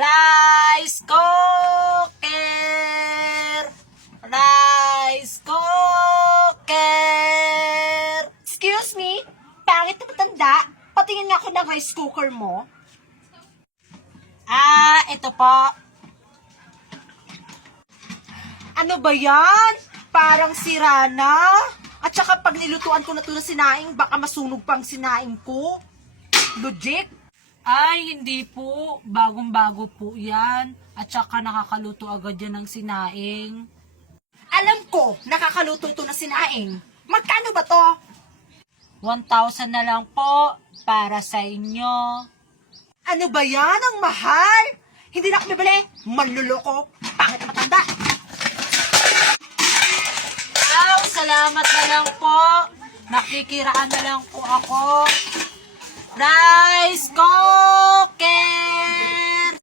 Rice cooker! Rice cooker! Excuse me? Pangit na matanda? Patingin nga ako ng rice cooker mo. Ah, ito po. Ano ba yan? Parang sira na. At saka pag nilutuan ko na ito ng sinaing, baka masunog pang sinaing ko. Logic? Ay, hindi po. Bagong-bago po yan. At saka nakakaluto agad yan ng sinaing. Alam ko, nakakaluto ito ng sinaing. Magkano ba to? 1,000 na lang po para sa inyo. Ano ba yan? Ang mahal! Hindi na ako bibili. Manluloko. Pangit na matanda. Aw, salamat na lang po. Nakikiraan na lang po ako. Rice cooker!